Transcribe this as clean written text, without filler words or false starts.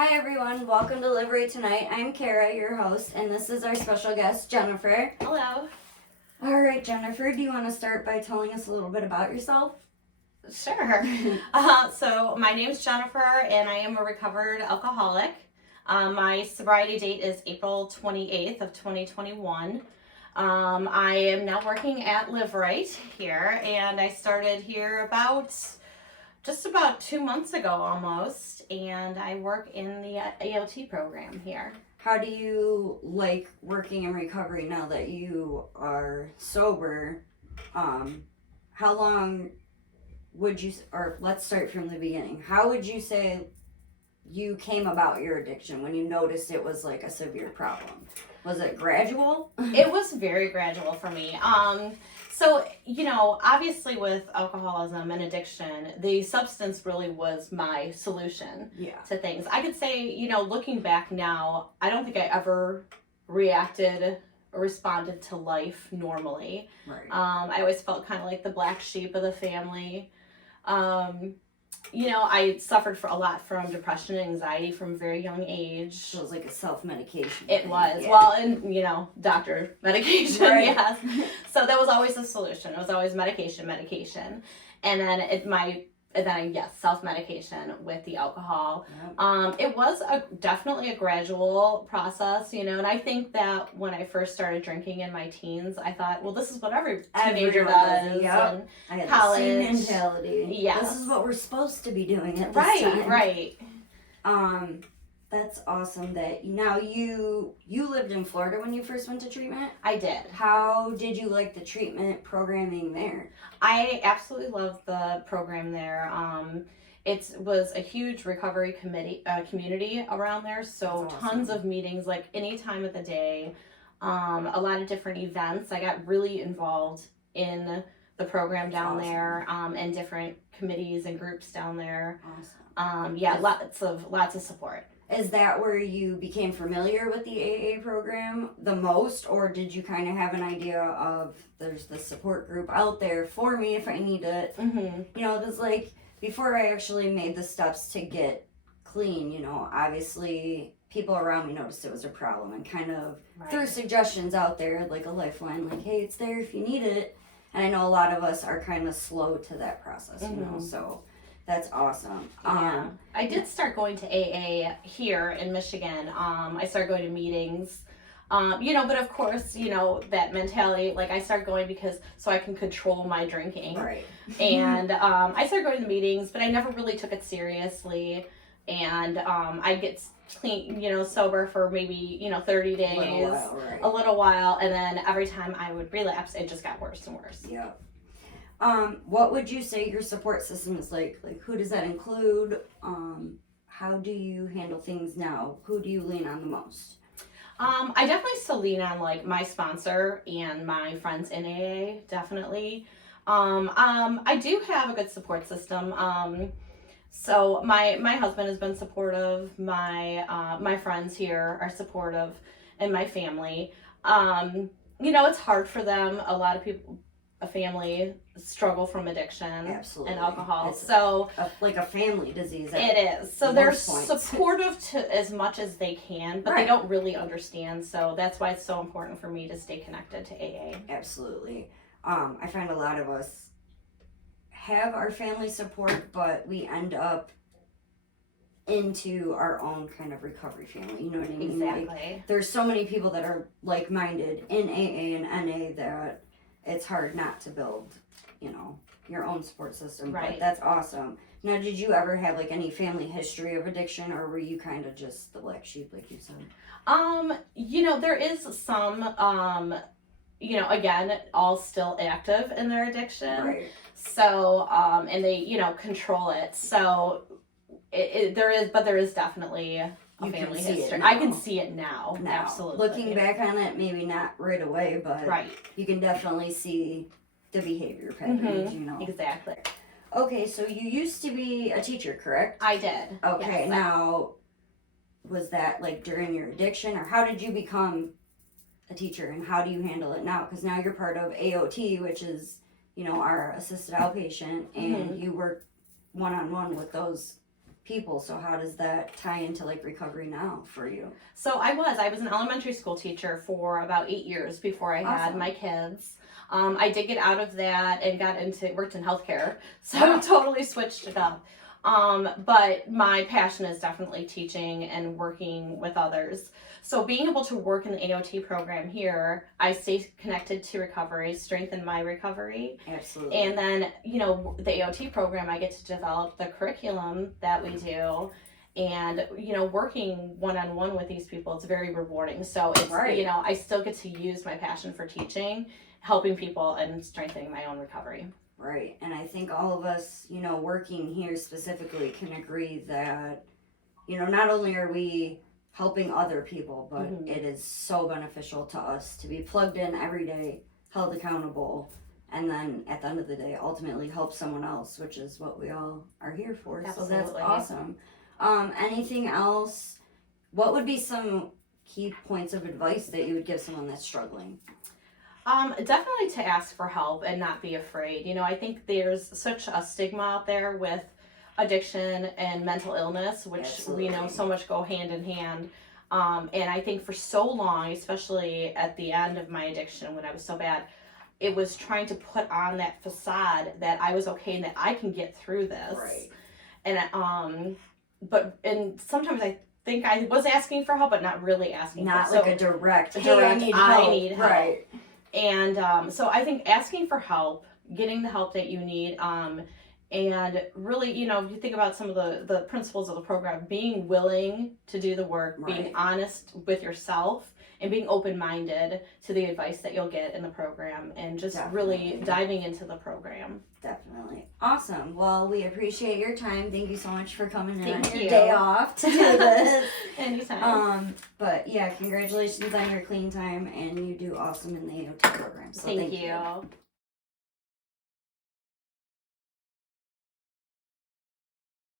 Hi everyone, welcome to Rite Tonight. I'm Kara, your host, and this is our special guest, Jennifer. Hello. Alright, Jennifer, do you want to start by telling us a little bit about yourself? Sure. So my name's Jennifer, and I am a recovered alcoholic. My sobriety date is April 28th of 2021. I am now working at Live Right here, and I started here just about 2 months ago almost, and I work in the AOT program here. How do you like working in recovery now that you are sober? How long would you, or let's start from the beginning. How would you say you came about your addiction when you noticed it was like a severe problem? Was it gradual? It was very gradual for me. So, obviously with alcoholism and addiction, the substance really was my solution to things. I could say, looking back now, I don't think I ever reacted or responded to life normally. Right. I always felt kind of like the black sheep of the family. I suffered a lot from depression and anxiety from a very young age. So it was like a self-medication. It was. Yeah. Well, and, doctor medication, right. Yes. So that was always the solution. It was always medication. And then self-medication with the alcohol. Yep. It was definitely a gradual process, and I think that when I first started drinking in my teens, I thought, well, this is what every teenager does. Yep. I had college. The same mentality. Yeah. This is what we're supposed to be doing at this time. Right. That's awesome that now you lived in Florida when you first went to treatment? I did. How did you like the treatment programming there? I absolutely loved the program there. It was a huge recovery community around there, so awesome. Tons of meetings, like any time of the day, a lot of different events. I got really involved in the program down there, and different committees and groups down there. Awesome. Lots of support. Is that where you became familiar with the AA program the most, or did you kind of have an idea of there's this support group out there for me if I need it? Mm-hmm. It was like before I actually made the steps to get clean, obviously people around me noticed it was a problem and kind of threw suggestions out there like a lifeline, like, hey, it's there if you need it. And I know a lot of us are kind of slow to that process, so that's awesome. Yeah. I did start going to AA here in Michigan. I started going to meetings, but of course, that mentality, like I started going so I can control my drinking. Right. And I started going to meetings, but I never really took it seriously. And I'd get clean, sober for maybe, 30 days, a little while. And then every time I would relapse, it just got worse and worse. Yeah. What would you say your support system is like? Like, who does that include? How do you handle things now? Who do you lean on the most? I definitely still lean on like my sponsor and my friends in AA, definitely. I do have a good support system. So my husband has been supportive. My friends here are supportive, and my family. It's hard for them. A lot of people, a family, struggle from addiction. Absolutely. And alcohol. It's like a family disease. It is. So they're supportive to as much as they can, but they don't really understand. So that's why it's so important for me to stay connected to AA. Absolutely. I find a lot of us have our family support, but we end up into our own kind of recovery family. You know what I mean? Exactly. Like, there's so many people that are like-minded in AA and NA that it's hard not to build, your own support system. Right. But that's awesome. Now, did you ever have like any family history of addiction, or were you kind of just the black sheep, like you said? There is some, again, all still active in their addiction. Right. So, and they, control it. So there is definitely a family history. I can see it now. Absolutely. Looking back on it, maybe not right away, but you can definitely see the behavior patterns, Exactly. Okay, so you used to be a teacher, correct? I did. Okay, yes. Now, was that like during your addiction, or how did you become a teacher, and how do you handle it now? Because now you're part of AOT, which is, our assisted outpatient, and you work one-on-one with those people. So how does that tie into like recovery now for you? So I was an elementary school teacher for about 8 years before I had Awesome. my kids. I did get out of that and worked in healthcare, so Wow. I totally switched it up. But my passion is definitely teaching and working with others. So being able to work in the AOT program here, I stay connected to recovery, strengthen my recovery. Absolutely. And then, the AOT program, I get to develop the curriculum that we do. And, working one-on-one with these people, it's very rewarding. So it's, Right. I still get to use my passion for teaching, helping people, and strengthening my own recovery. Right. And I think all of us, working here specifically can agree that, not only are we helping other people, but Mhm. it is so beneficial to us to be plugged in every day, held accountable, and then at the end of the day, ultimately help someone else, which is what we all are here for. So that's Absolutely. awesome. Anything else? What would be some key points of advice that you would give someone that's struggling? Definitely to ask for help and not be afraid. I think there's such a stigma out there with addiction and mental illness, which Absolutely. we know so much go hand in hand. And I think for so long, especially at the end of my addiction when I was so bad, it was trying to put on that facade that I was okay and that I can get through this. Right. And and sometimes I think I was asking for help, but not really asking. Not for like so, a direct, a hey, I direct, need I help. need help. Right. And so I think asking for help, getting the help that you need, and really, if you think about some of the principles of the program, being willing to do the work, Right. being honest with yourself, and being open-minded to the advice that you'll get in the program, and just really Definitely. diving into the program. Definitely. Awesome. Well, we appreciate your time. Thank you so much for coming in Thank on your you. day off to do this. Anytime. But yeah, congratulations on your clean time, and you do awesome in the AOT program. So Thank you.